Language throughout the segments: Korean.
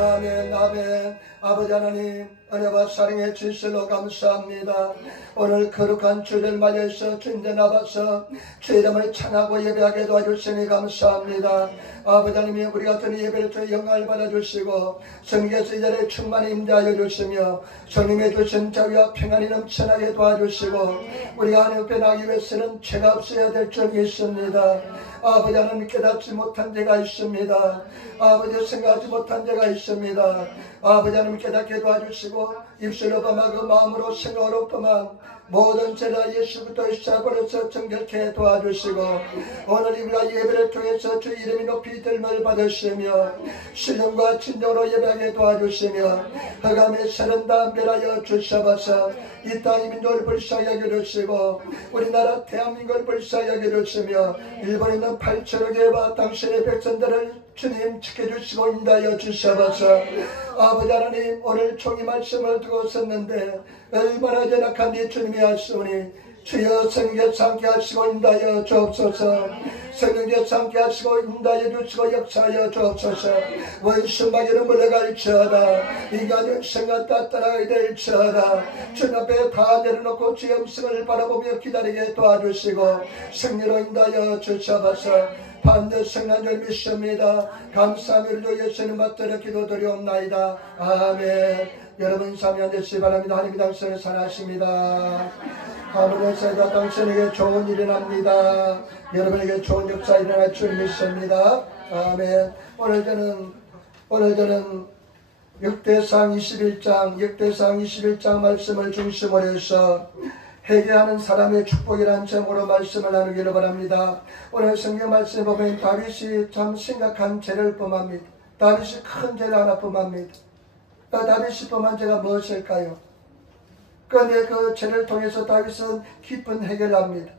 아멘 아멘. 아버지 하나님 은혜와 사랑의 질서로 감사합니다. 오늘 거룩한 주를 맞이해서 주님 나와서 주 이름을 찬하고 예배하게 도와주시니 감사합니다. 아버지 하나님 우리 같은 예배를 주의 영광을 받아주시고 성경에서 이 자리에 충만히 임재하여 주시며 성령의 주신 자유와 평안이 넘쳐나게 도와주시고 우리가 하나님 앞에 나기 위해서는 죄가 없어야 될 점이 있습니다. 아버지 하나님 깨닫지 못한 죄가 있습니다. 아버지 생각하지 못한 죄가 있습니다. 아버지 하나님 깨닫게 도와주시고 입술로 범하고 마음으로 생각으로 범한 모든 죄를 예수부터 시작으로서 정결케 도와주시고 오늘 우리가 예배를 통해서 주 이름이 높이 들음을 받으시며 신령과 진정으로 예배하게 도와주시며 흑암의 세를 다 멸하여 주셔서 이 땅의 민족을 불쌍히 여겨주시고 우리나라 대한민국을 불쌍히 여겨주시며 일본에 있는 8천여 개와 당신의 백성들을 주님 지켜주시고 인도하여 주셔서 아버지 하나님 오늘 종이 말씀을 두고 썼는데 얼마나 연약한 이 주님이 하시오니 주여 성령께서 함께 하시고 인도하여 주옵소서. 성령께서 함께 하시고 인도하여 주시고 역사하여 주옵소서. 원수 마귀는 물러갈지어다. 인간은 생각 다 따라가게 될지어다. 주님 앞에 다 내려놓고 주의 음성을 바라보며 기다리게 도와주시고 승리로 인도하여 주옵소서. 반드시 성난 줄 믿습니다. 감사하며 예수님 받들어 기도드리옵나이다. 아멘. 여러분 인사하며 앉으시기 바랍니다. 하나님이 당신을 사랑하십니다. 아버지가 당신에게 좋은 일이 납니다. 여러분에게 좋은 역사 일어날 줄 믿습니다. 아멘. 오늘 저는 역대상 21장 말씀을 중심으로 해서 회개하는 사람의 축복이라는 제목으로 말씀을 나누기를 바랍니다. 오늘 성경 말씀에 보면 다윗이 참 심각한 죄를 범합니다. 다윗이 큰 죄를 하나 범합니다. 다윗이 범한 죄가 무엇일까요? 그런데 그 죄를 통해서 다윗은 깊은 회개를 합니다.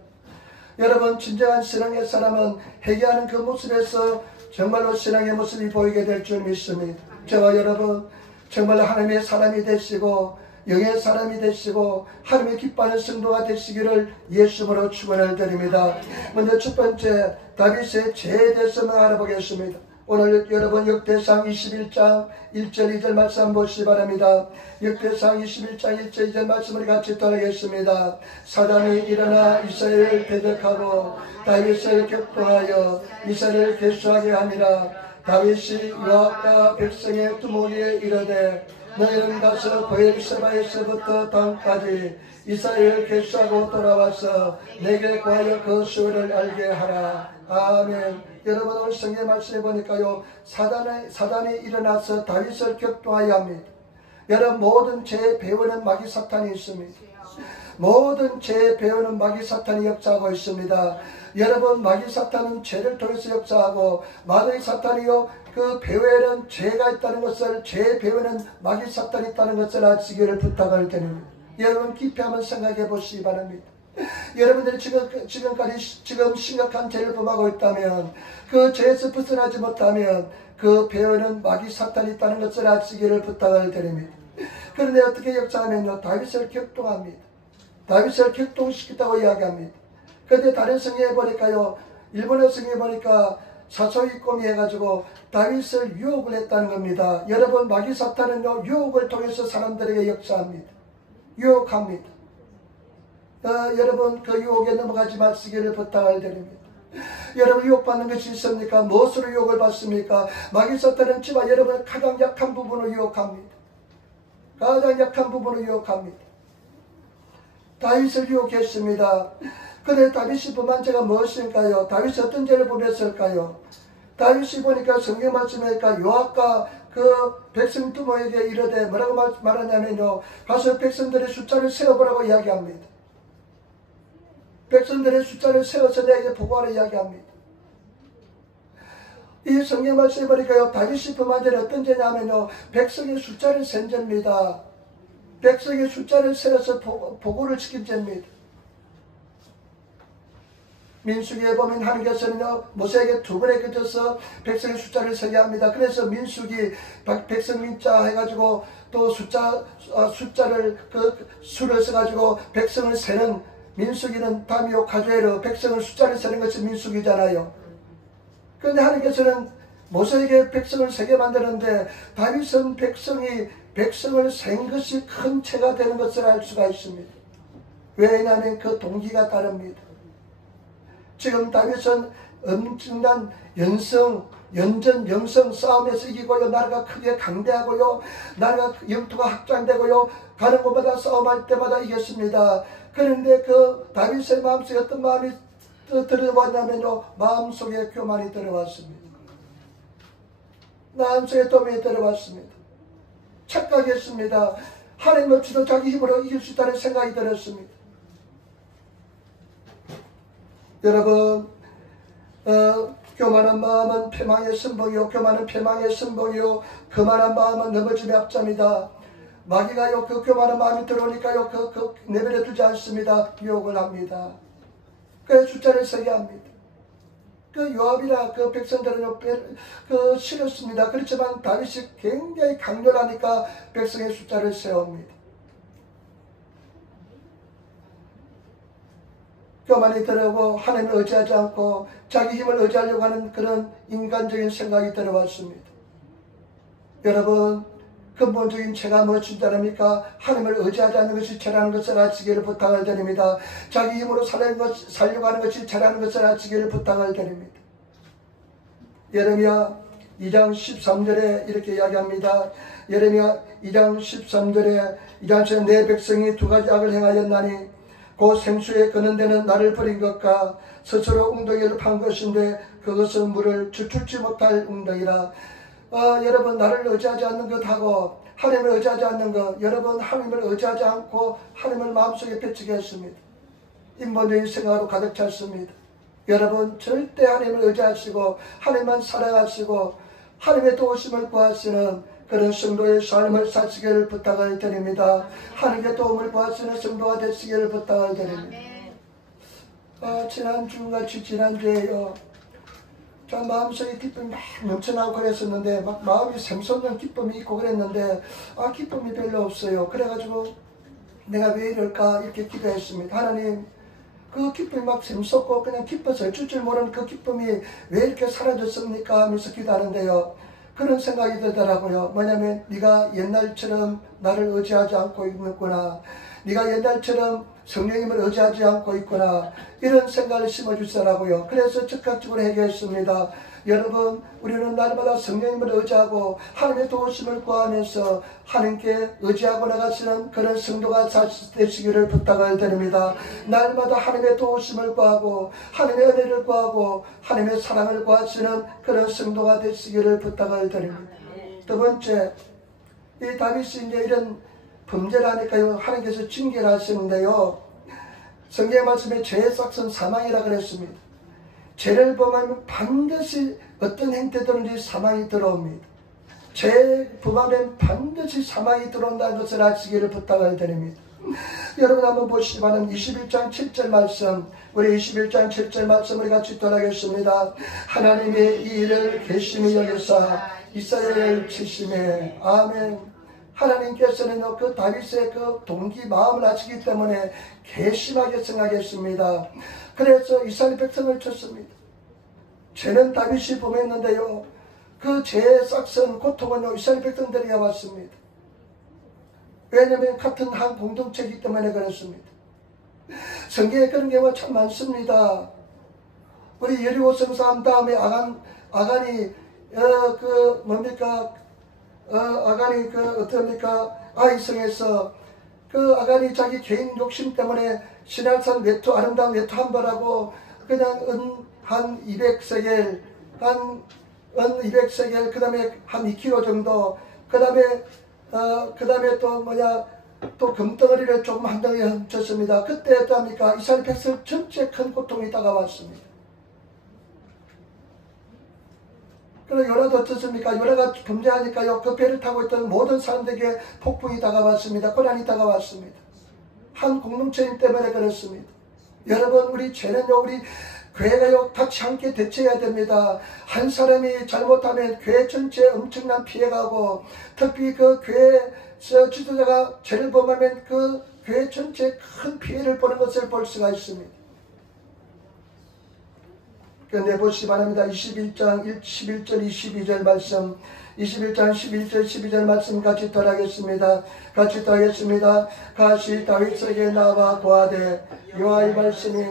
여러분 진정한 신앙의 사람은 회개하는 그 모습에서 정말로 신앙의 모습이 보이게 될 줄 믿습니다. 저와 여러분 정말 하나님의 사람이 되시고 영의 사람이 되시고 하나님의 기뻐하는 성도가 되시기를 예수님으로 축원을 드립니다. 먼저 첫 번째 다윗의 죄에 대해서 알아보겠습니다. 오늘 여러분 역대상 21장 1절 2절 말씀 보시기 바랍니다. 역대상 21장 1절 2절 말씀을 같이 따르겠습니다. 사단이 일어나 이스라엘을 대적하고 다윗을 격동하여 이스라엘을 괴수하게 하니라. 다윗이 요압과 백성의 두목에 이르되 너희는 가서 브엘세바에서부터 단까지 이스라엘을 괴수하고 돌아와서 내게 구하여 그 수를 알게 하라. 아멘. 여러분 오늘 성경 말씀해 보니까요 사단이 일어나서 다윗을 격동하여 합니다. 여러분 모든 죄의 배후에는 마귀 사탄이 있습니다. 모든 죄의 배후에는 마귀 사탄이 역사하고 있습니다. 여러분 마귀 사탄은 죄를 통해서 역사하고 마귀 사탄이요 그 배후에는 죄가 있다는 것을 죄의 배후에는 마귀 사탄이 있다는 것을 아시기를 부탁을 드립니다. 여러분 깊이 한번 생각해 보시기 바랍니다. 여러분들이 지금까지 심각한 죄를 범하고 있다면 그 죄에서 벗어나지 못하면 그 배후에는 마귀 사탄이 있다는 것을 아시기를 부탁을 드립니다. 그런데 어떻게 역사하면요 다윗을 격동합니다. 다윗을 격동시켰다고 이야기합니다. 그런데 다른 성경에 보니까요 일본어 성경에 보니까 사소이꼬미 해가지고 다윗을 유혹을 했다는 겁니다. 여러분 마귀 사탄은요 유혹을 통해서 사람들에게 역사합니다. 유혹합니다. 여러분 그 유혹에 넘어가지 마시기를 부탁을 드립니다. 여러분 유혹받는 것이 있습니까? 무엇으로 유혹을 받습니까? 마귀 사탄은 지만 여러분 가장 약한 부분을 유혹합니다. 가장 약한 부분을 유혹합니다. 다윗을 유혹했습니다. 그런데 다윗이 범한 죄가 무엇일까요? 다윗이 어떤 죄를 범했을까요? 다윗이 보니까 성경 말씀이니까 요압과 그 백성 두목에게 이르되 뭐라고 말하냐면요 가서 백성들의 숫자를 세어보라고 이야기합니다. 백성들의 숫자를 세워서 내게 보고하라 이야기합니다. 이 성경 말씀에 보니까요 다윗이 범한 죄는 어떤 죄냐면요 백성의 숫자를 센 죄입니다. 백성의 숫자를 세워서 보고를 시킨 죄입니다. 민수기에 보면 하나님께서는요 모세에게 두 번에 걸쳐서 백성의 숫자를 세게 합니다. 그래서 민수기 백성 민자 해가지고 또 숫자를 그 수를 써가지고 백성을 세는 민수기는 다미오 가조에로 백성을 숫자를 세는 것이 민수기잖아요. 그런데 하나님께서는 모세에게 백성을 세게 만드는데 다윗은 백성을 센 것이 큰 죄가 되는 것을 알 수가 있습니다. 왜냐하면 그 동기가 다릅니다. 지금 다윗은 엄청난 영성 싸움에서 이기고요. 나라가 크게 강대하고요. 나라가 영토가 확장되고요. 가는 곳마다 싸움할 때마다 이겼습니다. 그런데 그 다윗의 마음속에 어떤 마음이 들어왔냐면요. 마음속에 교만이 들어왔습니다. 마음속에 도움이 들어왔습니다. 착각했습니다. 하나님 없이도 자기 힘으로 이길 수 있다는 생각이 들었습니다. 여러분, 교만한 마음은 패망의 선봉이요. 교만은 패망의 선봉이요. 거만한 마음은 넘어짐의 앞자입니다. 마귀가요, 그 교만한 마음이 들어오니까요, 내버려 두지 않습니다. 유혹을 합니다. 그래서 숫자를 세게 합니다. 그 요압이나 그 백성들은요, 싫었습니다. 그렇지만 다윗이 굉장히 강렬하니까 백성의 숫자를 세웁니다. 교만이 들어오고 하나님을 의지하지 않고 자기 힘을 의지하려고 하는 그런 인간적인 생각이 들어왔습니다. 여러분, 근본적인 죄가 무엇인지 아닙니까? 하나님을 의지하지 않는 것이 죄라는 것을 아시기를 부탁을 드립니다. 자기 힘으로 살려고 하는 것이 죄라는 것을 아시기를 부탁을 드립니다. 예레미야 2장 13절에 이렇게 이야기합니다. 예레미야 2장 13절에 이장처럼 내 백성이 두 가지 악을 행하였나니 그 생수에 거는 데는 나를 버린 것과 스스로 웅덩이를 판 것인데 그것은 물을 주출지 못할 웅덩이라. 여러분, 나를 의지하지 않는 것하고 하나님을 의지하지 않는 것, 여러분 하나님을 의지하지 않고 하나님을 마음속에 배치게 했습니다. 인본적인 생각으로 가득 찼습니다. 여러분, 절대 하나님을 의지하시고 하나님만 사랑하시고 하나님의 도우심을 구하시는 그런 성도의 삶을 사시기를 부탁을 드립니다. 하나님의 도움을 구하시는 성도가 되시기를 부탁을 드립니다. 지난주같이 지난주에요. 저 마음속에 기쁨이 막 넘쳐나고 그랬었는데 막 마음이 샘솟는 기쁨이 있고 그랬는데 기쁨이 별로 없어요. 그래가지고 내가 왜 이럴까 이렇게 기도했습니다. 하나님, 그 기쁨이 막 샘솟고 그냥 기뻐서 어쩔 줄 모르는 그 기쁨이 왜 이렇게 사라졌습니까 하면서 기도하는데요. 그런 생각이 들더라고요. 뭐냐면 네가 옛날처럼 나를 의지하지 않고 있구나. 네가 옛날처럼 성령님을 의지하지 않고 있구나. 이런 생각을 심어주시더라고요. 그래서 즉각적으로 해결했습니다. 여러분, 우리는 날마다 성령님을 의지하고 하나님의 도우심을 구하면서 하나님께 의지하고 나가시는 그런 성도가 되시기를 부탁을 드립니다. 날마다 하나님의 도우심을 구하고 하나님의 은혜를 구하고 하나님의 사랑을 구하시는 그런 성도가 되시기를 부탁을 드립니다. 두 번째, 이 다윗이 이제 이런 범죄를 하니까요, 하나님께서 징계를 하시는데요. 성경의 말씀에 죄의 싹은 사망이라 그랬습니다. 죄를 범하면 반드시 어떤 행태든지 사망이 들어옵니다. 죄 범하면 반드시 사망이 들어온다는 것을 아시기를 부탁을 드립니다. 여러분 한번 보시기바랍니다. 21장 7절 말씀, 우리 21장 7절 말씀 우리 같이 돌아가겠습니다. 하나님의 이 일을 괘씸히 여기사 이스라엘을 치심해. 아멘. 하나님께서는 그 다윗의 그 동기 마음을 아시기 때문에 괘씸하게 생각했습니다. 그래서 이스라엘 백성을 쳤습니다. 죄는 다윗이 범했는데요, 그 죄의 싹슨 고통은요 이스라엘 백성들에게 왔습니다. 왜냐하면 같은 한 공동체이기 때문에 그렇습니다. 성경에 그런 경우가 참 많습니다. 우리 여리고 성사한 다음에 아간이 어떻습니까? 아이성에서 그 아간이 자기 개인 욕심 때문에 신할산 외투, 아름다운 외투 한 벌하고 그냥 한 200세겔, 그 다음에 한 2kg 정도, 그 다음에 또 금덩어리를 조금 한 덩이 훔쳤습니다. 그때 어떠합니까? 이스라엘 백성 전체 큰 고통이 다가왔습니다. 그리고 요나도 어떻습니까? 요나가 범죄하니까요, 그 배를 타고 있던 모든 사람들에게 폭풍이 다가왔습니다. 고난이 다가왔습니다. 한 공동체인 때문에 그렇습니다. 여러분, 우리 죄는요, 우리 교회가요, 같이 함께 대처해야 됩니다. 한 사람이 잘못하면 교회 전체에 엄청난 피해가고, 특히 그 교회 지도자가 죄를 범하면 그 교회 전체에 큰 피해를 보는 것을 볼 수가 있습니다. 내보시기 바랍니다. 21장 11절 22절 말씀, 21장 11절 12절 말씀 같이 더하겠습니다. 같이 더하겠습니다. 가시 다윗에게 나와 고하되 여호와의 말씀이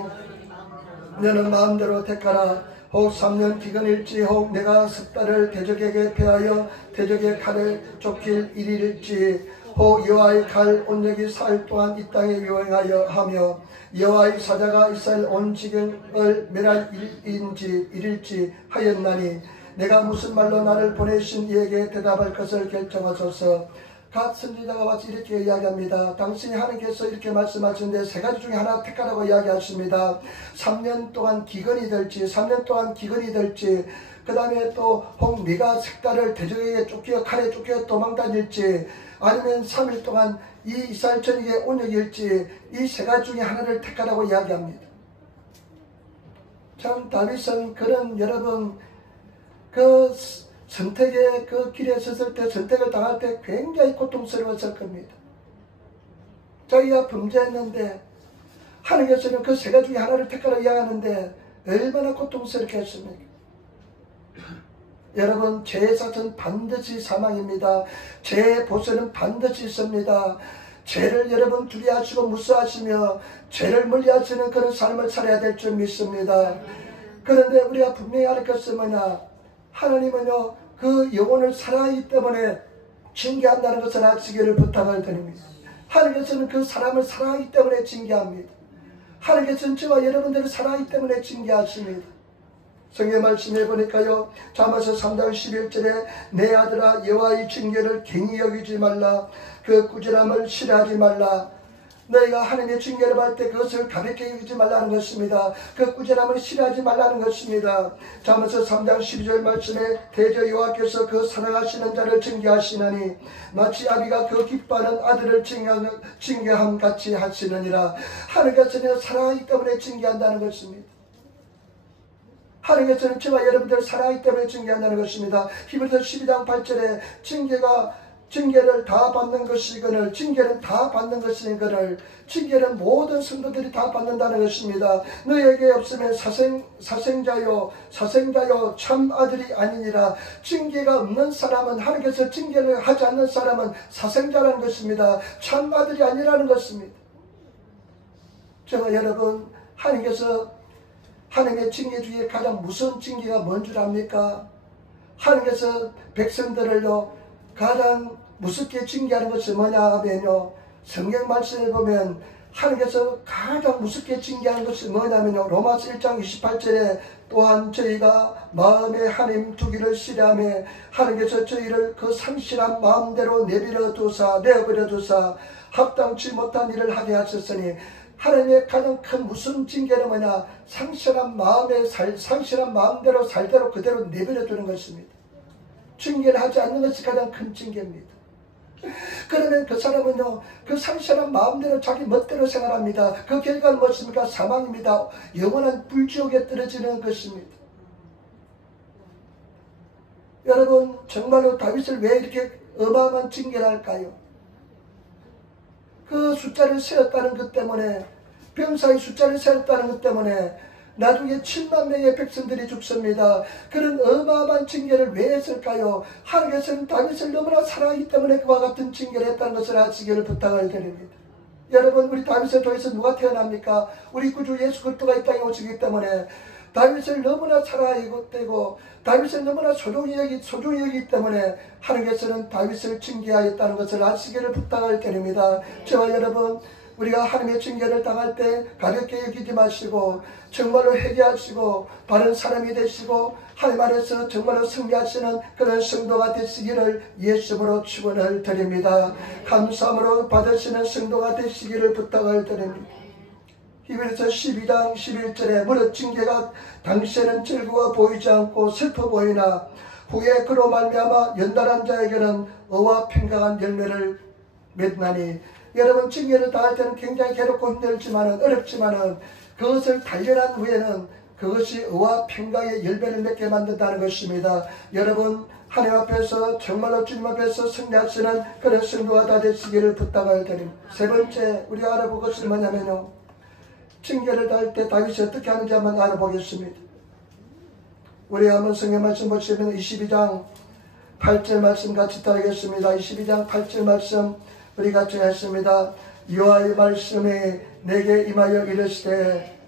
너는 마음대로 택하라. 혹 3년 기근일지 혹 내가 석 달을 대적에게 패하여 대적의 칼을 쫓길 일일지 혹 여호와의 칼 온역이 사흘 동안 이 땅에 유행하여 하며 여호와의 사자가 이스라엘 온 지경을 멸할 일일지 하였나니 내가 무슨 말로 나를 보내신 이에게 대답할 것을 결정하소서. 갓 선지자가 와서 이렇게 이야기합니다. 당신이 하나님께서 이렇게 말씀하시는데 세 가지 중에 하나 택하라고 이야기하십니다. 3년 동안 기근이 될지, 3년 동안 기근이 될지, 그 다음에 또 혹 네가 색달을 대적에게 쫓겨 칼에 쫓겨 도망다닐지, 아니면 3일 동안 이 이스라엘 전역에 온역일지, 이 세 가지 중에 하나를 택하라고 이야기합니다. 참 다윗은 그런 여러분 그 선택의 그 길에 섰을 때, 선택을 당할 때 굉장히 고통스러웠을 겁니다. 자기가 범죄했는데 하나님께서는 그 세 가지 중에 하나를 택하라고 이야기하는데 얼마나 고통스럽게 했습니까? 여러분, 죄의 삭은 반드시 사망입니다. 죄의 보수는 반드시 있습니다. 죄를 여러분 두려워하시고 무서워하시며 죄를 멀리하시는 그런 삶을 살아야 될 줄 믿습니다. 그런데 우리가 분명히 알 것은 뭐냐? 하나님은요, 그 영혼을 사랑하기 때문에 징계한다는 것을 아시기를 부탁을 드립니다. 하나님께서는 그 사람을 사랑하기 때문에 징계합니다. 하나님께서는 저와 여러분들을 사랑하기 때문에 징계하십니다. 성경 말씀해 보니까요, 잠언서 3장 11절에 내 아들아 여호와의 징계를 갱히 여기지 말라. 그 꾸지람을 싫어하지 말라. 너희가 하나님의 징계를 받을 때 그것을 가볍게 여기지 말라는 것입니다. 그 꾸지람을 싫어하지 말라는 것입니다. 잠언서 3장 12절 말씀에 대저 여호와께서 그 사랑하시는 자를 징계하시나니 마치 아비가 그 기뻐하는 아들을 징계함 같이 하시느니라. 하나님께서는 사랑하기 때문에 징계한다는 것입니다. 하나님께서는 저와 여러분들을 사랑하기 때문에 징계한다는 것입니다. 히브리서 12장 8절에 징계를 다 받는 것이거늘, 징계는 다 받는 것이거늘, 징계는 모든 성도들이 다 받는다는 것입니다. 너에게 없으면 사생자요 참 아들이 아니니라. 징계가 없는 사람은, 하나님께서 징계를 하지 않는 사람은 사생자라는 것입니다. 참 아들이 아니라는 것입니다. 저와 여러분, 하나님께서 하나님의 징계 중에 가장 무서운 징계가 뭔 줄 압니까? 하나님께서 백성들을요 가장 무섭게 징계하는 것이 뭐냐 하면요, 성경 말씀에 보면 하나님께서 가장 무섭게 징계하는 것이 뭐냐면요, 로마서 1장 28절에 또한 저희가 마음에 하나님 두기를 싫어하며 하나님께서 저희를 그 상실한 마음대로 내버려 두사 합당치 못한 일을 하게 하셨으니, 하나님의 가장 큰 무슨 징계는 뭐냐? 상실한 마음대로 살대로 그대로 내버려 두는 것입니다. 징계를 하지 않는 것이 가장 큰 징계입니다. 그러면 그 사람은요, 그 상실한 마음대로 자기 멋대로 생활합니다. 그 결과는 무엇입니까? 사망입니다. 영원한 불지옥에 떨어지는 것입니다. 여러분, 정말로 다윗을 왜 이렇게 어마어마한 징계를 할까요? 그 숫자를 세웠다는 것 때문에, 병사의 숫자를 세웠다는 것 때문에 나중에 7만 명의 백성들이 죽습니다. 그런 어마어마한 징계를 왜 했을까요? 하나님께서는 다윗을 너무나 사랑하기 때문에 그와 같은 징계를 했다는 것을 아시기를 부탁을 드립니다. 여러분, 우리 다윗의 도에서 누가 태어납니까? 우리 구주 예수 그리스도가 이 땅에 오시기 때문에 다윗을 너무나 사랑하고 되고 다윗을 너무나 소중히 여기기 때문에 하나님께서는 다윗을 징계하였다는 것을 아시기를 부탁을 드립니다. 저와 여러분, 우리가 하나님의 징계를 당할 때 가볍게 여기지 마시고 정말로 회개하시고 바른 사람이 되시고 하나님 안에서 정말로 승리하시는 그런 성도가 되시기를 예수님으로 축원을 드립니다. 감사함으로 받으시는 성도가 되시기를 부탁을 드립니다. 히브리서 12장 11절에 무릇 징계가 당시에는 즐거워 보이지 않고 슬퍼 보이나 후에 그로 말미암아 연단한 자에게는 의와 평강한 열매를 맺나니. 여러분, 징계를 당할 때는 굉장히 괴롭고 힘들지만은, 어렵지만은 그것을 단련한 후에는 그것이 의와 평강의 열매를 맺게 만든다는 것입니다. 여러분, 하나님 앞에서 정말로 주님 앞에서 승리하시는 그런 성도가 다 되시기를 부탁을 드립니다. 세 번째 우리가 알아볼 것은 뭐냐면요, 징계를 당할 때 다윗이 어떻게 하는지 한번 알아보겠습니다. 우리 한번 성경 말씀 보시면 22장 8절 말씀 같이 따르겠습니다. 22장 8절 말씀 우리 같이 했습니다. 여호와의 말씀이 내게 임하여 이르시되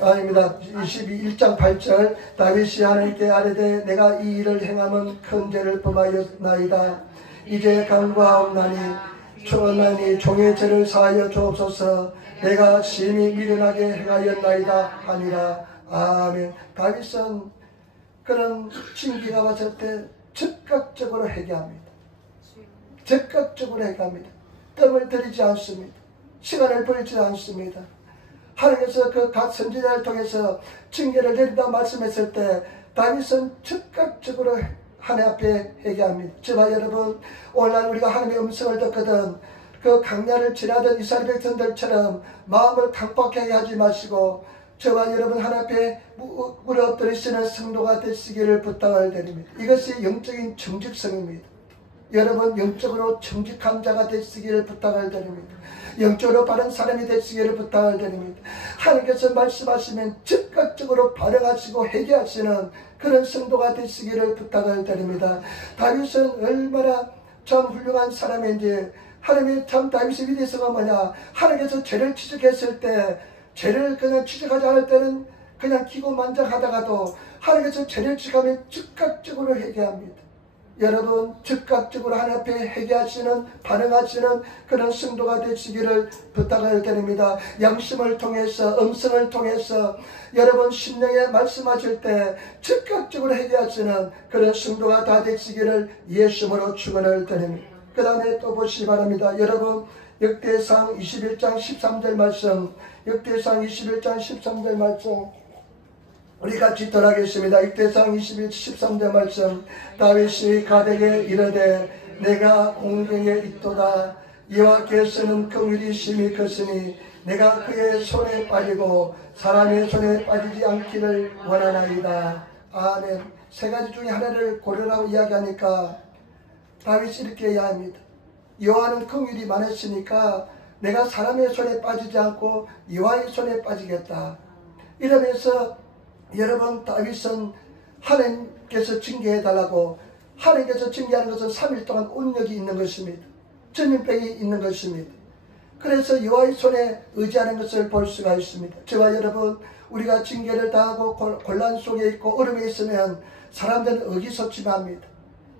아닙니다. 21장 8절 다윗이 하나님께 아뢰되 내가 이 일을 행함은 큰 죄를 범하였나이다. 이제 간구하옵나니 종의 죄를 사하여 주옵소서. 내가 심히 미련하게 행하였나이다 하니라. 아멘. 다윗은 그런 징계가 왔을 때 즉각적으로 회개합니다. 즉각적으로 회개합니다. 뜸을 들이지 않습니다. 시간을 버리지 않습니다. 하나님께서 그 각 선지자를 통해서 징계를 내린다 말씀했을 때 다윗은 즉각적으로 하나님 앞에 회개합니다. 저와 여러분, 오늘날 우리가 하나님의 음성을 듣거든 그 강야를 지나던 이스라엘 백성들처럼 마음을 강박하게 하지 마시고 저와 여러분 하나님 앞에 무릎 엎드리시는 성도가 되시기를 부탁을 드립니다. 이것이 영적인 정직성입니다. 여러분 영적으로 정직한 자가 되시기를 부탁을 드립니다. 영적으로 바른 사람이 되시기를 부탁을 드립니다. 하나님께서 말씀하시면 즉각적으로 반응하시고 회개하시는 그런 성도가 되시기를 부탁을 드립니다. 다윗은 얼마나 참 훌륭한 사람인지, 하나님의 참 다윗의 위대성은 뭐냐, 하나님께서 죄를 지적했을 때 죄를 그냥 지적하지 않을 때는 그냥 기고만장하다가도 하나님께서 죄를 지적하면 즉각적으로 회개합니다. 여러분 즉각적으로 하나님 앞에 회개하시는 반응하시는 그런 성도가 되시기를 부탁을 드립니다. 양심을 통해서 음성을 통해서 여러분 심령에 말씀하실 때 즉각적으로 회개하시는 그런 성도가 다 되시기를 예수님으로 축원을 드립니다. 그 다음에 또 보시기 바랍니다. 여러분 역대상 21장 13절 말씀, 역대상 21장 13절 말씀 우리 같이 돌아가겠습니다. 역대상 13절 말씀. 다윗이 가덱에 이르되 내가 공경에 있도다. 여호와께서는 긍휼이 심히 크시니 내가 그의 손에 빠지고 사람의 손에 빠지지 않기를 원하나이다. 아멘. 세 가지 중에 하나를 고르라고 이야기하니까 다윗이 이렇게 이야기합니다. 여호와는 긍휼이 많으시니까 내가 사람의 손에 빠지지 않고 여호와의 손에 빠지겠다. 이러면서 여러분 다윗은 하나님께서 징계해달라고, 하나님께서 징계하는 것은 3일 동안 온역이 있는 것입니다. 전염병이 있는 것입니다. 그래서 여호와의 손에 의지하는 것을 볼 수가 있습니다. 저와 여러분 우리가 징계를 당하고 곤란 속에 있고 어려움에 있으면 사람들은 의기소침합니다.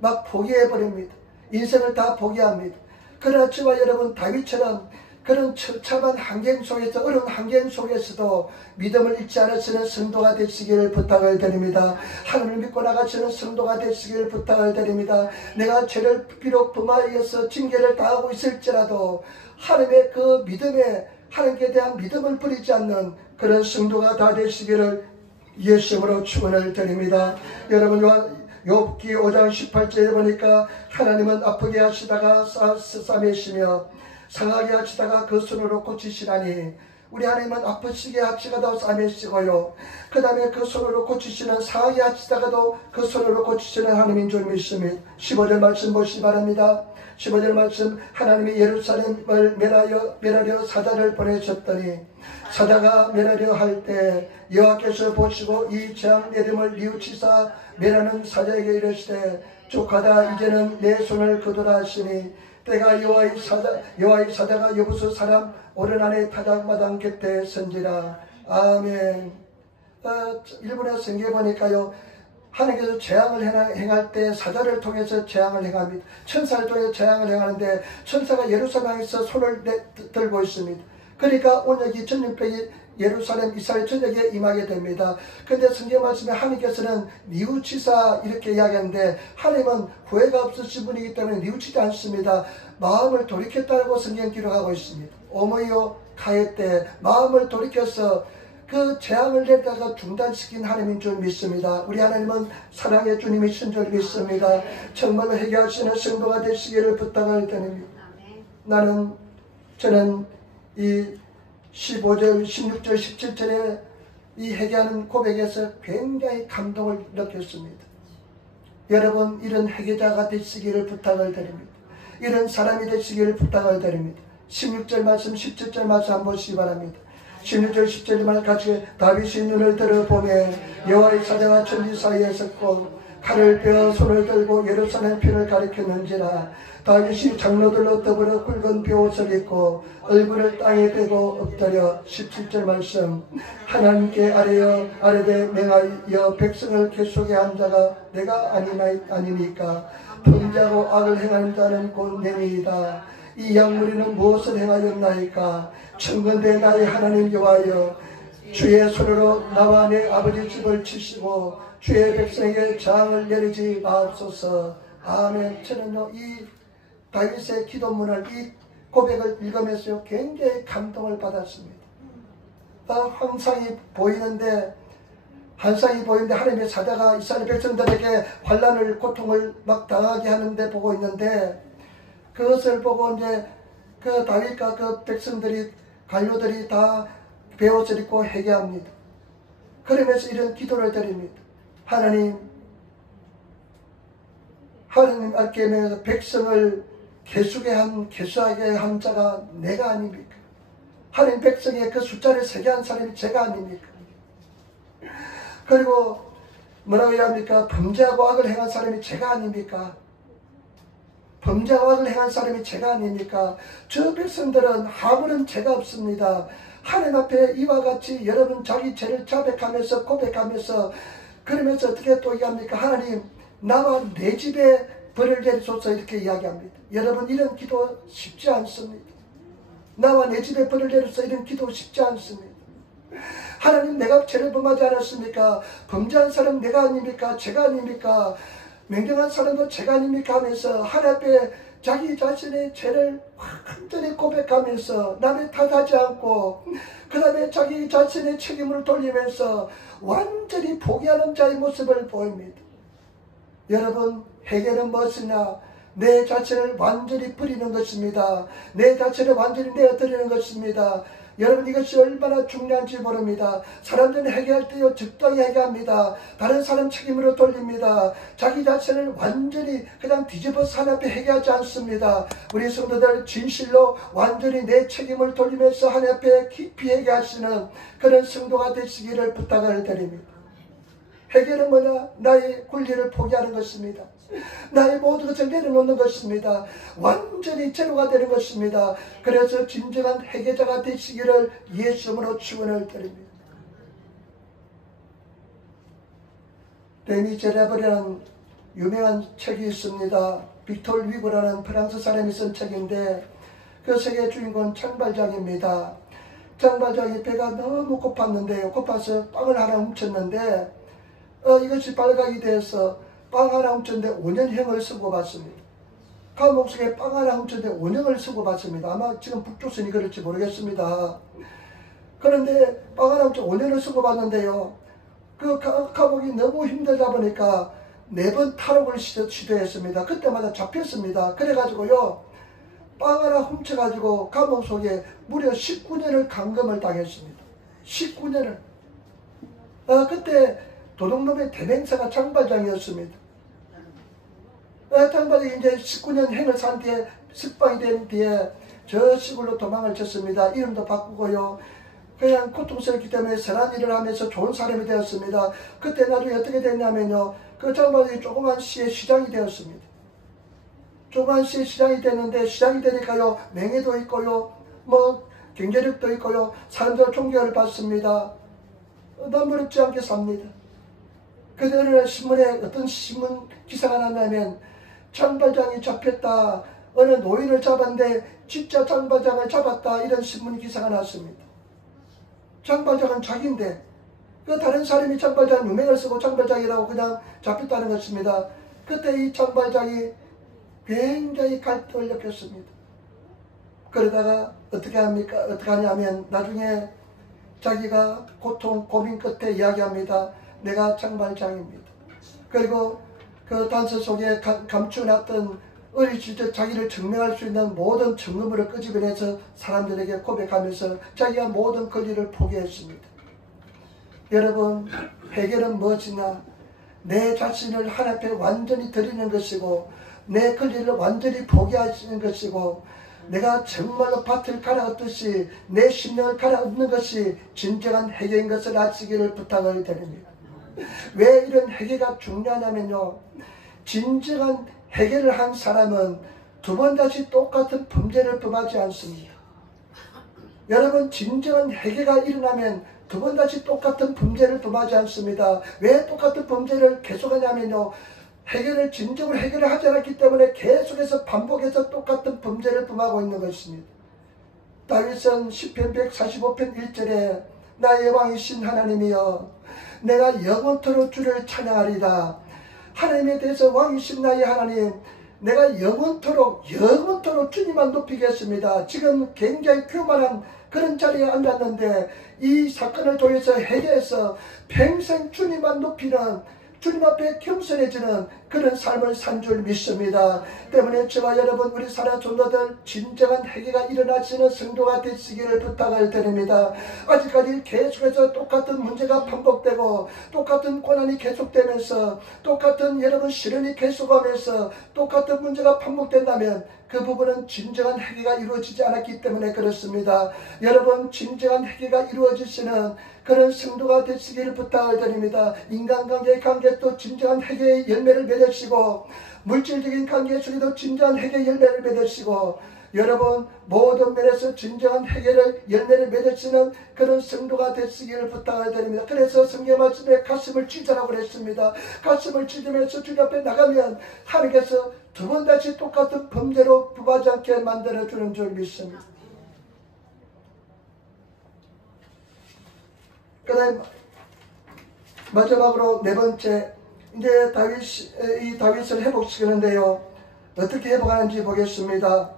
막 포기해버립니다. 인생을 다 포기합니다. 그러나 저와 여러분 다윗처럼 그런 처참한 환경 속에서, 어려운 환경 속에서도 믿음을 잃지 않으시는 성도가 되시기를 부탁을 드립니다. 하나님을 믿고 나가시는 성도가 되시기를 부탁을 드립니다. 내가 죄를 비록 범하여서 징계를 당하고 있을지라도 하나님의 그 믿음에, 하나님께 대한 믿음을 버리지 않는 그런 성도가 다 되시기를 예수님으로 축원을 드립니다. 여러분 욥기 5장 18절에 보니까 하나님은 아프게 하시다가 싸매시며 상하게 하시다가 그 손으로 고치시라니, 우리 하나님은 아프시게 하시다가도 싸매시고요, 그 다음에 그 손으로 고치시는, 상하게 하시다가도 그 손으로 고치시는 하나님인 줄 믿습니다. 15절 말씀 보시기 바랍니다. 15절 말씀. 하나님이 예루살렘을 멸하려 사자를 보내셨더니 사자가 멸하려 할 때 여호와께서 보시고 이 재앙 내림을 뉘우치사 멸하는 사자에게 이르시되 족하다, 이제는 내 손을 거두라 하시니 때가 여호와의 사자가 여부수 사람 오른 안에 타작마당 곁에 선지라. 아멘. 일본의 성경에 보니까요, 하나님께서 재앙을 행할 때 사자를 통해서 재앙을 행합니다. 천사를 통해서 재앙을 행하는데 천사가 예루살렘에서 손을 들고 있습니다. 그러니까 온역이 전염병이 예루살렘 이스라엘 전역에 임하게 됩니다. 그런데 성경 말씀에 하나님께서는 뉘우치사 이렇게 이야기하는데 하나님은 후회가 없으신 분이기 때문에 뉘우치지 않습니다. 마음을 돌이켰다고 성경 기록하고 있습니다. 오모이오 가해 때 마음을 돌이켜서 그 재앙을 내다가 중단시킨 하나님인 줄 믿습니다. 우리 하나님은 사랑의 주님이신 줄 믿습니다. 정말로 회개하시는 성도가 되시기를 부탁을 드립니다. 저는 이 15절, 16절, 17절에 이 회개하는 고백에서 굉장히 감동을 느꼈습니다. 여러분 이런 회개자가 되시기를 부탁을 드립니다. 이런 사람이 되시기를 부탁을 드립니다. 16절 말씀, 17절 말씀 한번 보시기 바랍니다. 16절 10절 말 같이 다윗이 눈을 들어보매 여호와의 사자가 천지 사이에 섰고 칼을 빼어 손을 들고 예루살렘 편을 가리켰는지라. 다윗이 장로들로 더불어 굵은 베옷을 입고 얼굴을 땅에 대고 엎드려 17절 말씀 하나님께 아뢰되 맹하여 백성을 계속에 한 자가 내가 아니니까 범죄하고 악을 행하는 자는 곧 내니이다. 이 양무리는 무엇을 행하였나이까. 천군대 나의 하나님 여호와여 주의 손으로 나와 내 아버지 집을 치시고 주의 백성에게 재앙을 내리지 마옵소서. 아멘. 저는요 이 다윗의 기도문을 이 고백을 읽으면서 굉장히 감동을 받았습니다. 환상이 보이는데 하나님의 사자가 이스라엘 백성들에게 환난을 고통을 막 당하게 하는데 보고 있는데 그것을 보고 이제 그 다윗과 그 백성들이 관료들이 다 베옷을 입고 회개합니다. 그러면서 이런 기도를 드립니다. 하나님 앞에 백성을 계수하게 한 자가 내가 아닙니까? 하나님 백성의 그 숫자를 세게 한 사람이 제가 아닙니까? 그리고 뭐라고 해야 합니까? 범죄하고 악을 행한 사람이 제가 아닙니까? 범죄하고 악을 행한 사람이 제가 아닙니까? 저 백성들은 아무런 죄가 없습니다. 하나님 앞에 이와 같이 여러분 자기 죄를 자백하면서 고백하면서 그러면서 어떻게 또 얘기합니까? 하나님 나와 내 집에 벌을 내리소서 이렇게 이야기합니다. 여러분 이런 기도 쉽지 않습니다. 나와 내 집에 벌을 내리소서 이런 기도 쉽지 않습니다. 하나님 내가 죄를 범하지 않았습니까? 범죄한 사람 내가 아닙니까? 제가 아닙니까? 맹경한 사람도 제가 아닙니까? 하면서 하나님 앞에 자기 자신의 죄를 완전히 고백하면서 남의 탓하지 않고 그 다음에 자기 자신의 책임을 돌리면서 완전히 포기하는 자의 모습을 보입니다. 여러분 회개는 무엇이냐? 내 자체를 완전히 버리는 것입니다. 내 자체를 완전히 내어드리는 것입니다. 여러분 이것이 얼마나 중요한지 모릅니다. 사람들은 회개할 때요 적당히 회개합니다. 다른 사람 책임으로 돌립니다. 자기 자체를 완전히 그냥 뒤집어서 하나님 앞에 회개하지 않습니다. 우리 성도들 진실로 완전히 내 책임을 돌리면서 하나님 앞에 깊이 회개하시는 그런 성도가 되시기를 부탁을 드립니다. 회개는 뭐냐? 나의 권리를 포기하는 것입니다. 나의 모든 것을 내려놓는 것입니다. 완전히 제로가 되는 것입니다. 그래서 진정한 회개자가 되시기를 예수님으로 축원을 드립니다. 데미 제레벌이라는 유명한 책이 있습니다. 빅톨 위고라는 프랑스 사람이 쓴 책인데 그 책의 주인공은 장발장입니다. 장발장이 배가 너무 고팠는데요. 고파서 빵을 하나 훔쳤는데 이것이 발각이 돼서 빵 하나 훔쳤는데 5년형을 선고받습니다. 감옥 속에 빵 하나 훔쳤는데 5년을 선고받습니다. 아마 지금 북조선이 그럴지 모르겠습니다. 그런데 빵 하나 훔쳐 5년을 선고받는데요. 그 감옥이 너무 힘들다 보니까 4번 탈옥을 시도했습니다. 그때마다 잡혔습니다. 그래가지고요. 빵 하나 훔쳐가지고 감옥 속에 무려 19년을 감금을 당했습니다. 19년을. 그때 도둑놈의 대명사가 장발장이었습니다. 장발장이 이제 19년 행을 산 뒤에 석방이 된 뒤에 저 시골로 도망을 쳤습니다. 이름도 바꾸고요. 그냥 고통스럽기 때문에 선한 일을 하면서 좋은 사람이 되었습니다. 그때 나중에 어떻게 됐냐면요. 그 장발장이 조그만 시의 시장이 되었습니다. 조그만 시의 시장이 됐는데 시장이 되니까요. 명예도 있고요. 뭐 경제력도 있고요. 사람들 존경을 받습니다. 남부럽지 않게 삽니다. 그때 어느 날 신문에 어떤 신문 기사가 났냐면 장발장이 잡혔다. 어느 노인을 잡았는데 진짜 장발장을 잡았다. 이런 신문 기사가 났습니다. 장발장은 자기인데 그 다른 사람이 장발장 누명을 쓰고 장발장이라고 그냥 잡혔다는 것입니다. 그때 이 장발장이 굉장히 갈등을 느꼈습니다. 그러다가 어떻게 합니까? 어떻게 하냐면 나중에 자기가 고통 고민 끝에 이야기합니다. 내가 장발장입니다. 그리고 그 단서 속에 감추어놨던 어릴 시절 자기를 증명할 수 있는 모든 증거물을 끄집어내서 사람들에게 고백하면서 자기가 모든 권리를 포기했습니다. 여러분 회개는 무엇이냐? 내 자신을 하나님 앞에 완전히 드리는 것이고 내 권리를 완전히 포기하시는 것이고 내가 정말로 밭을 갈아엎듯이 내 심령을 갈아엎는 것이 진정한 회개인 것을 아시기를 부탁을 드립니다. 왜 이런 회개가 중요하냐면요, 진정한 회개를 한 사람은 두 번 다시 똑같은 범죄를 범하지 않습니다. 여러분, 진정한 회개가 일어나면 두 번 다시 똑같은 범죄를 범하지 않습니다. 왜 똑같은 범죄를 계속하냐면요, 진정으로 해결을 하지 않았기 때문에 계속해서 반복해서 똑같은 범죄를 범하고 있는 것입니다. 다윗은 시편 145편 1절에 나의 왕이신 하나님이여 내가 영원토록 주를 찬양하리다. 하나님에 대해서 왕이신 나의 하나님, 내가 영원토록 주님만 높이겠습니다. 지금 굉장히 교만한 그런 자리에 앉았는데 이 사건을 통해서 회개해서 평생 주님만 높이는, 주님 앞에 겸손해지는 그런 삶을 산 줄 믿습니다. 때문에 저와 여러분, 우리 사랑 존도들 진정한 회개가 일어나시는 성도가 되시기를 부탁을 드립니다. 아직까지 계속해서 똑같은 문제가 반복되고 똑같은 고난이 계속되면서 똑같은 여러분 시련이 계속하면서 똑같은 문제가 반복된다면 그 부분은 진정한 회개가 이루어지지 않았기 때문에 그렇습니다. 여러분, 진정한 회개가 이루어지시는 그런 성도가 되시기를 부탁을 드립니다. 인간관계의 관계도 진정한 회개의 열매를 맺으시고 물질적인 관계 중에도 진정한 회개의 열매를 맺으시고 여러분 모든 면에서 진정한 회개를 열매를 맺으시는 그런 성도가 되시기를 부탁을 드립니다. 그래서 성경 말씀에 가슴을 찢으라고 그랬습니다. 가슴을 찢으면서 주님 앞에 나가면 하나님께서 두 번 다시 똑같은 범죄로 부하지 않게 만들어주는 줄 믿습니다. 그 다음 마지막으로 네 번째, 이제 다윗을 회복시키는데요, 어떻게 회복하는지 보겠습니다.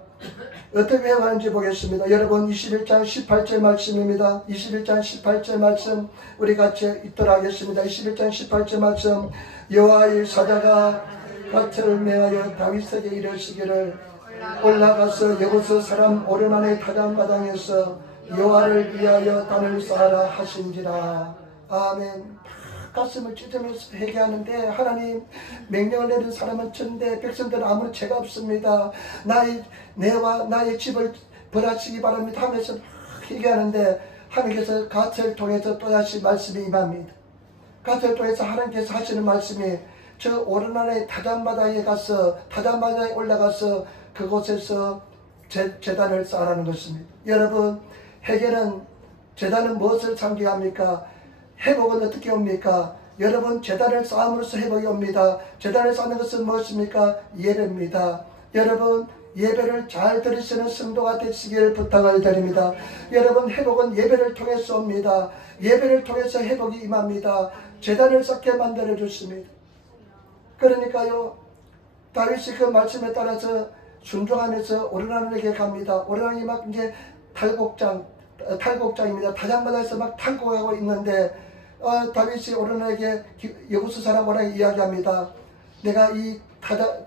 어떻게 회복하는지 보겠습니다. 여러분 21장 18절 말씀입니다. 21장 18절 말씀 우리 같이 읽도록 하겠습니다. 21장 18절 말씀, 여호와의 사자가 밭을 매하여 다윗에게 이르시기를 올라가서 여부스 사람 오르난의 타작마당에서 여호와를 위하여 단을 쌓아라 하신지라. 아멘. 가슴을 찢으면서 회개하는데, 하나님 명령을 내린 사람은 천대 백성들은 아무런 죄가 없습니다. 내와 나의 집을 벌하시기 바랍니다 하면서 회개하는데 하나님께서 갓을 통해서 또다시 말씀이 임합니다. 갓을 통해서 하나님께서 하시는 말씀이 저 오르난의 타작마당에 올라가서 그곳에서 제단을 쌓으라는 것입니다. 여러분, 회개는, 제단은 무엇을 상징합니까? 회복은 어떻게 옵니까? 여러분, 제단을 쌓음으로써 회복이 옵니다. 제단을 쌓는 것은 무엇입니까? 예배입니다. 여러분, 예배를 잘 들으시는 성도가 되시기를 부탁을 드립니다. 여러분, 회복은 예배를 통해서 옵니다. 예배를 통해서 회복이 임합니다. 제단을 쌓게 만들어 줬습니다. 그러니까요, 다윗이 그 말씀에 따라서 순종하면서 오르난에게 갑니다. 오르난이 막 이제 탈곡장입니다. 타작마당에서 막 탈곡하고 있는데 다윗이 오르난에게 여부스 사람 오르난에게 이야기합니다. 내가 이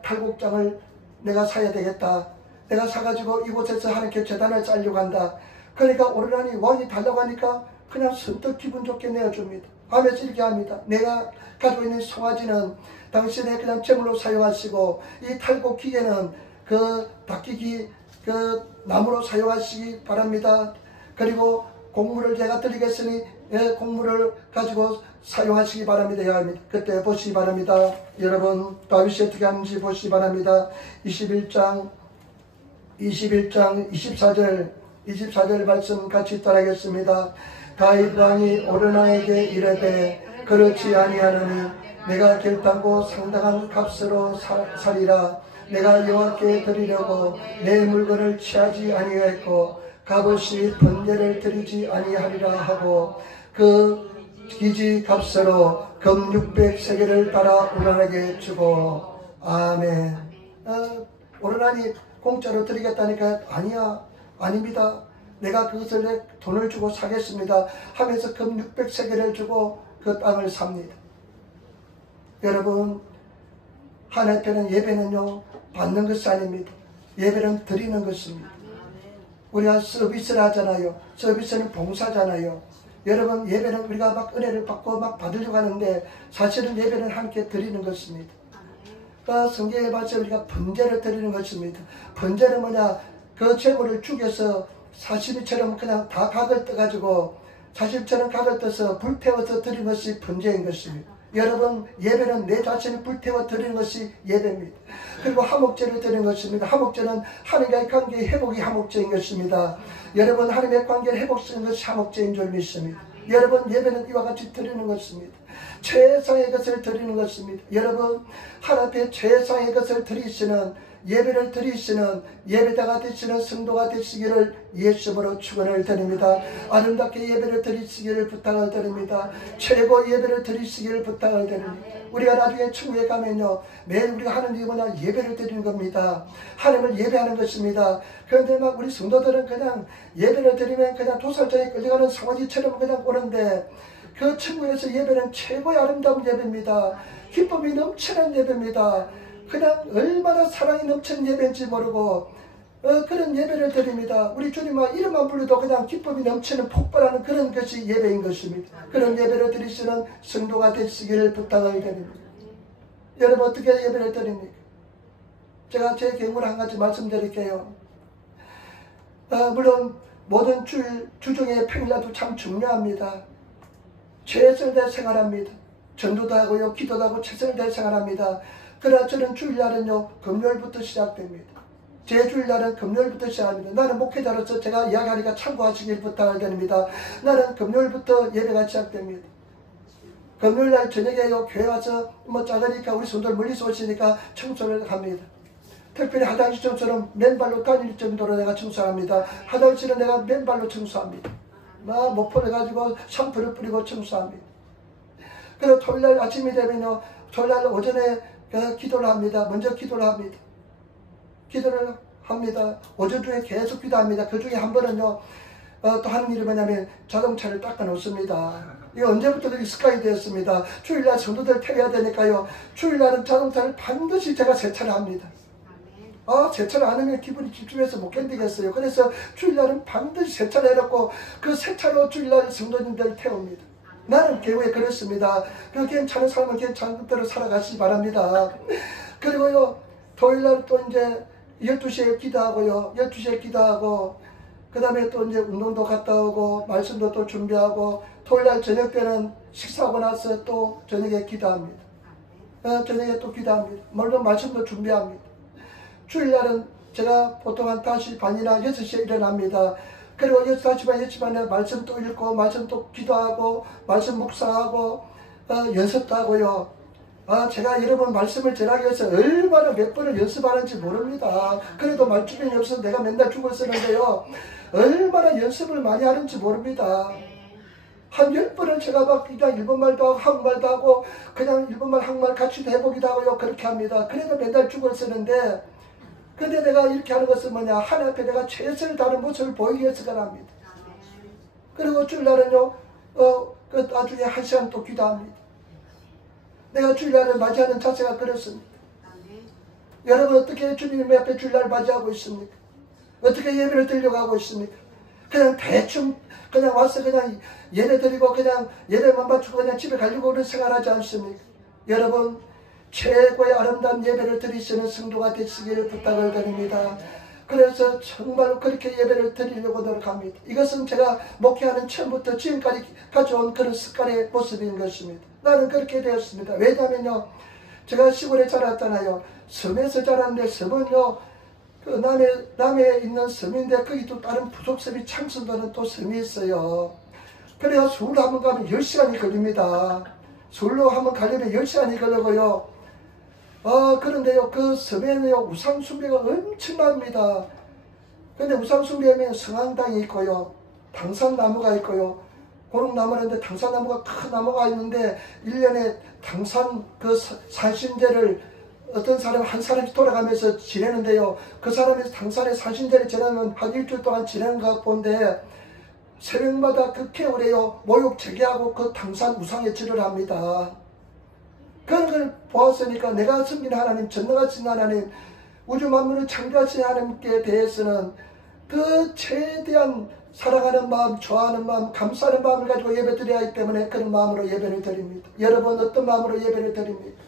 탈곡장을 내가 사야 되겠다. 내가 사가지고 이곳에서 하나님께 제단을 쌓으려고 한다. 그러니까 오르난이 왕이 달라고 하니까 그냥 선뜻 기분 좋게 내어줍니다. 하면서 이렇게 합니다. 내가 가지고 있는 송아지는 당신의 그냥 제물로 사용하시고 이 탈곡 기계는 그 닦이기 그 나무로 사용하시기 바랍니다. 그리고 곡물을 제가 드리겠으니 곡물을 가지고 사용하시기 바랍니다. 그때 보시기 바랍니다. 여러분, 다윗이 어떻게 하는지 보시기 바랍니다. 21장 24절 말씀 같이 따라하겠습니다. 다윗 왕이 오르나에게 이르되 그렇지 아니하노니 내가 결단코 상당한 값으로 사리라. 내가 여호와께 드리려고 내 물건을 취하지 아니하였고 값없이 번제를 드리지 아니하리라 하고 그 기지 값으로 금 600세겔을 따라 오르나에게 주고. 아멘. 오르나니 공짜로 드리겠다니까 아닙니다. 내가 그것을 내 돈을 주고 사겠습니다 하면서 금 600세겔을 주고 그 땅을 삽니다. 여러분, 하나님께는 예배는요 받는 것이 아닙니다. 예배는 드리는 것입니다. 우리가 서비스를 하잖아요. 서비스는 봉사잖아요. 여러분, 예배는 우리가 막 은혜를 받고 막 받으려고 하는데 사실은 예배는 함께 드리는 것입니다. 성경에 봐서 우리가 번제를 드리는 것입니다. 번제는 뭐냐? 그 재물을 죽여서 사시미처럼 그냥 다 각을 떠가지고 사실처럼 각을 떠서 불태워서 드리는 것이 번제인 것입니다. 여러분, 예배는 내 자신을 불태워 드리는 것이 예배입니다. 그리고 화목제를 드리는 것입니다. 화목제는 하나님과의 관계의 회복이 화목제인 것입니다. 여러분, 하나님의 관계를 회복시키는 것이 화목제인 줄 믿습니다. 여러분, 예배는 이와 같이 드리는 것입니다. 최상의 것을 드리는 것입니다. 여러분, 하나님 앞에 최상의 것을 드리시는, 예배를 드리시는 예배자가 되시는 성도가 되시기를 예수님으로 축원을 드립니다. 아름답게 예배를 드리시기를 부탁을 드립니다. 최고 예배를 드리시기를 부탁을 드립니다. 우리가 나중에 천국에 가면요, 매일 우리가 하는 일이 뭐냐? 예배를 드리는 겁니다. 하나님을 예배하는 것입니다. 그런데 막 우리 성도들은 그냥 예배를 드리면 그냥 도살장에 끌려가는 상어지처럼 그냥 오는데, 그 천국에서 예배는 최고의 아름다운 예배입니다. 기쁨이 넘치는 예배입니다. 그냥 얼마나 사랑이 넘치는 예배인지 모르고 그런 예배를 드립니다. 우리 주님만 이름만 불러도 그냥 기쁨이 넘치는 폭발하는 그런 것이 예배인 것입니다. 그런 예배를 드리시는 성도가 되시기를 부탁을 드립니다. 여러분, 어떻게 예배를 드립니까? 제가 제 경우를 한 가지 말씀드릴게요. 물론 모든 주중에 평일날도 참 중요합니다. 최선을 다해 생활합니다. 전도도 하고요, 기도도 하고 최선을 다해 생활합니다. 그러나 저는 주일날은요, 금요일부터 시작됩니다. 제 주일날은 금요일부터 시작합니다. 나는 목회자로서 제가 이야기하니까 참고하시길 부탁을 드립니다. 나는 금요일부터 예배가 시작됩니다. 금요일날 저녁에요, 교회 와서 뭐 작으니까 우리 손들 멀리서 오시니까 청소를 합니다. 특별히 화장실 청소는 맨발로 다닐 정도로 내가 청소합니다. 화장실은 내가 맨발로 청소합니다. 모포를 가지고 샴푸를 뿌리고 청소합니다. 그리고 토요일날 아침이 되면요, 토요일날 오전에 기도를 합니다. 먼저 기도를 합니다. 기도를 합니다. 오전 중에 계속 기도합니다. 그 중에 한 번은요, 또 하는 일이 뭐냐면 자동차를 닦아 놓습니다. 이거 언제부터 그렇게 습관이 되었습니다. 주일날 성도들 태워야 되니까요, 주일날은 자동차를 반드시 제가 세차를 합니다. 세차를 안 하면 기분이 집중해서 못 견디겠어요. 그래서 주일날은 반드시 세차를 해놓고 그 세차로 주일날 성도님들을 태웁니다. 나는 교회에 그렇습니다. 그 괜찮은 사람은 괜찮은 대로 살아가시기 바랍니다. 그리고요, 토요일날 또 이제 12시에 기도하고요, 12시에 기도하고, 그 다음에 또 이제 운동도 갔다 오고, 말씀도 또 준비하고, 토요일날 저녁 때는 식사하고 나서 또 저녁에 기도합니다. 저녁에 또 기도합니다. 물론 말씀도 준비합니다. 주일날은 제가 보통 한 5시 반이나 6시에 일어납니다. 그리고 5시 반, 6시 반에 말씀 또 읽고, 말씀 또 기도하고, 말씀 묵상하고, 연습도 하고요. 제가 여러분 말씀을 전하기 위해서 얼마나 몇 번을 연습하는지 모릅니다. 그래도 말주변이 없어서 내가 맨날 죽어 쓰는데요, 얼마나 연습을 많이 하는지 모릅니다. 한 10번을 제가 막 그냥 일본말도 하고 한국말도 하고 그냥 일본말 한국말 같이 해보기도 하고요, 그렇게 합니다. 그래도 맨날 죽어 쓰는데, 근데 내가 이렇게 하는 것은 뭐냐? 하나님 앞에 내가 최선을 다하는 모습을 보이기 위해서가 합니다. 그리고 주일날은요, 나중에 1시간 또 기도합니다. 내가 주일날을 맞이하는 자세가 그렇습니다. 여러분, 어떻게 주님 앞에 주일날 맞이하고 있습니까? 어떻게 예배를 드리려고 있습니까? 그냥 대충 그냥 와서 그냥 예배 드리고 그냥 예배만 바치고 그냥 집에 가려고 그런 생활하지 않습니까? 여러분, 최고의 아름다운 예배를 드리시는 성도가 되시기를 부탁을 드립니다. 그래서 정말 그렇게 예배를 드리려고 노력합니다. 이것은 제가 목회하는 처음부터 지금까지 가져온 그런 습관의 모습인 것입니다. 나는 그렇게 되었습니다. 왜냐하면요, 제가 시골에 자랐잖아요. 섬에서 자랐는데, 섬은요, 그 남해에 있는 섬인데 거기 또 다른 부속섬이 창순도는 또 섬이 있어요. 그래서 서울로 한번 가면 10시간이 걸립니다. 서울로 한번 가려면 10시간이 걸리고요. 그런데요, 그 섬에는요, 우상숭배가 엄청납니다. 근데 우상숭배하면 성황당이 있고요, 당산나무가 있고요, 고롱나무인데 당산나무가 큰 나무가 있는데 1년에 당산 그 산신제를 어떤 사람 한 사람씩 돌아가면서 지내는데요, 그 사람이 당산의 산신제를 지내면 한 일주일 동안 지내는 것 본데 새벽마다 그 겨울에요, 모욕 제기하고 그 당산 우상에 절을 합니다. 그런 걸 보았으니까 내가 섬기는 하나님, 전능하신 하나님, 우주 만물을 창조하신 하나님께 대해서는 그 최대한 사랑하는 마음, 좋아하는 마음, 감사하는 마음을 가지고 예배드려야 하기 때문에 그런 마음으로 예배를 드립니다. 여러분, 어떤 마음으로 예배를 드립니까?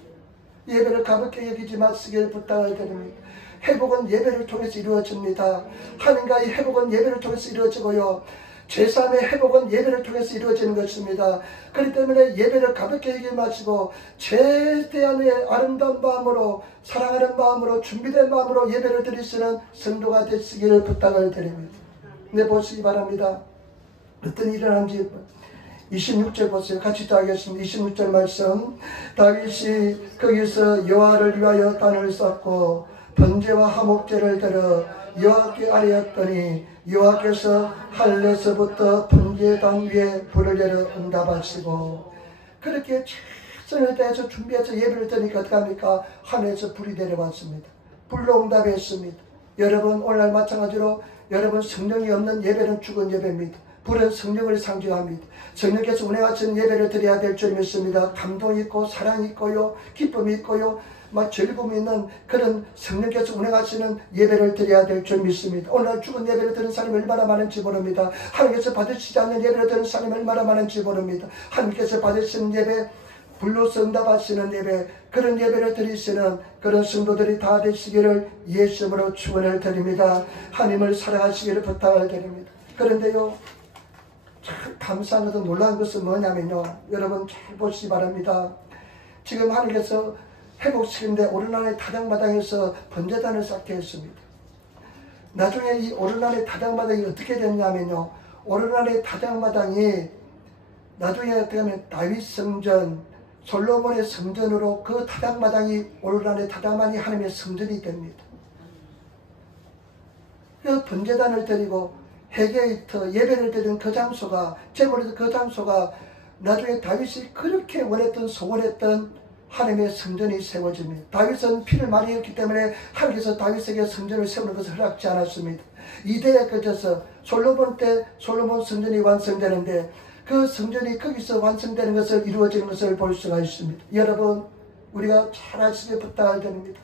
예배를 가볍게 여기지 마시길 부탁을 드립니다. 회복은 예배를 통해서 이루어집니다. 하나님과의 회복은 예배를 통해서 이루어지고요. 제3의 회복은 예배를 통해서 이루어지는 것입니다. 그렇기 때문에 예배를 가볍게 얘기 마시고 최대한의 아름다운 마음으로, 사랑하는 마음으로, 준비된 마음으로 예배를 드리시는 성도가 되시기를 부탁을 드립니다. 네, 보시기 바랍니다. 어떤 일이 일어난지 26절 보세요. 같이 또 하겠습니다. 26절 말씀. 다윗이 거기서 여호와를 위하여 단을 쌓고 번제와 화목제를 드려 여호와께 아뢰었더니 여호와께서 할례서부터 번제단 위에 불을 내려 응답하시고, 그렇게 최선을 다해서 준비해서 예배를 드리니까 어떡합니까? 하늘에서 불이 내려왔습니다. 불로 응답했습니다. 여러분, 오늘날 마찬가지로 여러분, 성령이 없는 예배는 죽은 예배입니다. 불은 성령을 상징합니다. 성령께서 운행하시는 예배를 드려야 될 줄 믿습니다. 감동이 있고 사랑이 있고요, 기쁨이 있고요, 막 즐거움이 있는 그런 성령께서 운행하시는 예배를 드려야 될 줄 믿습니다. 오늘날 죽은 예배를 드리는 사람이 얼마나 많은지 모릅니다. 하나님께서 받으시지 않는 예배를 드리는 사람이 얼마나 많은지 모릅니다. 하나님께서 받으시는 예배, 불로서 응답하시는 예배, 그런 예배를 드리시는 그런 성도들이 다 되시기를 예수님으로 축원을 드립니다. 하나님을 사랑하시기를 부탁을 드립니다. 그런데요, 참 감사한 것은, 놀라운 것은 뭐냐면요, 여러분 잘 보시기 바랍니다. 지금 하나님께서 회복시키는데 오르난의 타작마당에서 번제단을 쌓게 했습니다. 나중에 이 오르난의 타작마당이 어떻게 됐냐면요, 오르난의 타작마당이 나중에 어떻게 하면 다윗 성전, 솔로몬의 성전으로 그 타작마당이, 오르난의 타작마당이 하나님의 성전이 됩니다. 그 번제단을 드리고 회개의터 예배를 드리는 그 장소가, 제물에서 그 장소가 나중에 다윗이 그렇게 원했던, 소원했던 하나님의 성전이 세워집니다. 다윗은 피를 많이 흘렸기 때문에 하나님께서 다윗에게 성전을 세우는 것을 허락지 않았습니다. 이대에 걸쳐서 솔로몬 때 솔로몬 성전이 완성되는데 그 성전이 거기서 완성되는 것을, 이루어지는 것을 볼 수가 있습니다. 여러분, 우리가 잘 아시길 부탁을 드립니다.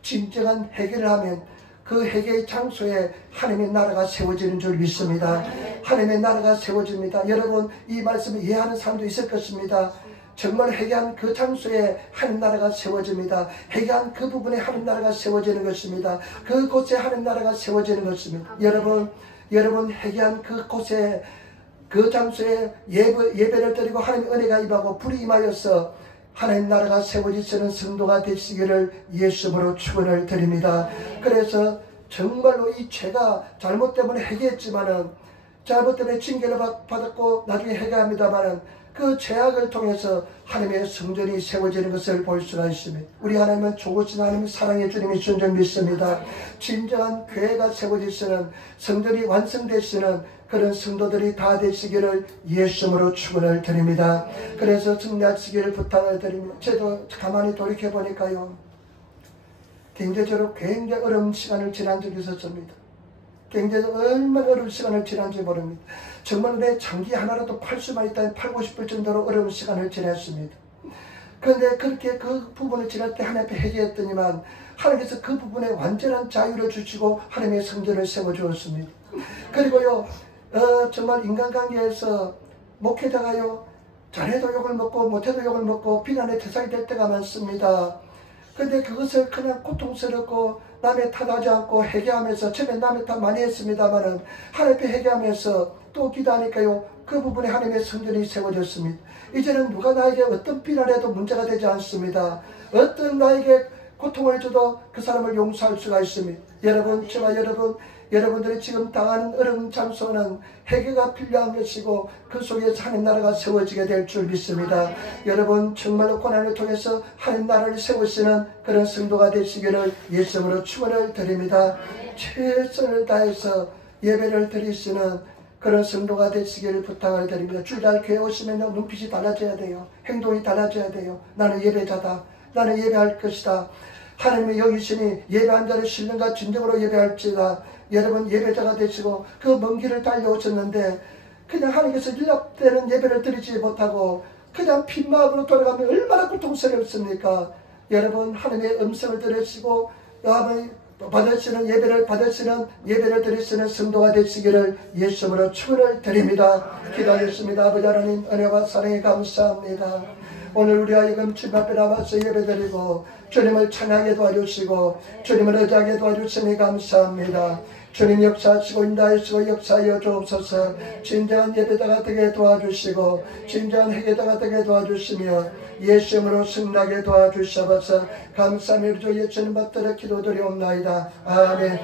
진정한 회개를 하면 그 회개의 장소에 하나님의 나라가 세워지는 줄 믿습니다. 하나님의 나라가 세워집니다. 여러분, 이 말씀을 이해하는 사람도 있을 것입니다. 정말 회개한 그 장소에 하나님 나라가 세워집니다. 회개한 그 부분에 하나님 나라가 세워지는 것입니다. 그곳에 하나님 나라가 세워지는 것입니다. 여러분 회개한 그곳에, 그 장소에 예배를 드리고 하나님 은혜가 임하고 불이 임하여서 하나님 나라가 세워지시는 성도가 되시기를 예수님으로 축원을 드립니다. 그래서 정말로 이 죄가 잘못 때문에 회개했지만은, 잘못 때문에 징계를 받았고 나중에 회개합니다만은, 그 죄악을 통해서 하나님의 성전이 세워지는 것을 볼 수가 있습니다. 우리 하나님은 좋으신 하나님, 사랑의 주님이신 줄 믿습니다. 진정한 교회가 세워지시는, 성전이 완성되시는 그런 성도들이 다 되시기를 예수님으로 축원을 드립니다. 그래서 승리하시기를 부탁을 드립니다. 저도 가만히 돌이켜보니까요, 경제적으로 굉장히 어려운 시간을 지난 적이 있었습니다. 굉장히 얼마나 어려운 시간을 지난지 모릅니다. 정말 내 장기 하나라도 팔 수만 있다면 팔고 싶을 정도로 어려운 시간을 지냈습니다. 그런데 그렇게 그 부분을 지날 때 하나님 앞에 회개했더니만 하나님께서 그 부분에 완전한 자유를 주시고 하나님의 성전을 세워주었습니다. 그리고요, 정말 인간관계에서 목회자가요, 잘해도 욕을 먹고 못해도 욕을 먹고 비난의 대상이 될 때가 많습니다. 근데 그것을 그냥 고통스럽고 남의 탓하지 않고 회개하면서, 처음에 남의 탓 많이 했습니다만은 하나님 앞에 회개하면서 또 기도하니까요, 그 부분에 하나님의 성전이 세워졌습니다. 이제는 누가 나에게 어떤 비난해도 문제가 되지 않습니다. 어떤 나에게 고통을 줘도 그 사람을 용서할 수가 있습니다. 여러분, 저와 여러분들이 지금 당하는 어려운 장소는 회개가 필요한 것이고 그 속에서 하나님 나라가 세워지게 될 줄 믿습니다. 여러분, 정말로 고난을 통해서 하나님 나라를 세우시는 그런 성도가 되시기를 예수님으로 축원을 드립니다. 최선을 다해서 예배를 드리시는 그런 성도가 되시기를 부탁을 드립니다. 주일날 교회 오시면 눈빛이 달라져야 돼요. 행동이 달라져야 돼요. 나는 예배자다. 나는 예배할 것이다. 하나님의 여기시니 예배한 자를 신령과 진정으로 예배할지다. 여러분, 예배자가 되시고 그 먼 길을 달려오셨는데 그냥 하나님께서 일납되는 예배를 드리지 못하고 그냥 빈마음으로 돌아가면 얼마나 고통스럽습니까? 여러분, 하나님의 음성을 들으시고 받으시는 예배를 드리시는 성도가 되시기를 예수님으로 축원을 드립니다. 기도하겠습니다. 아버지 하나님, 은혜와 사랑에 감사합니다. 오늘 우리 하여금 집 앞에 나와서 예배드리고 주님을 찬양하게 도와주시고 주님을 의지하게 도와주시니 감사합니다. 주님 역사하시고 인도하시고 역사하여 주옵소서. 진정한 예배자가 되게 도와주시고 진정한 회개자가 되게 도와주시며 예수 이름으로 승리하게 도와주시옵소서. 감사합니다. 주 예수님 받들어 기도드리옵나이다. 아멘.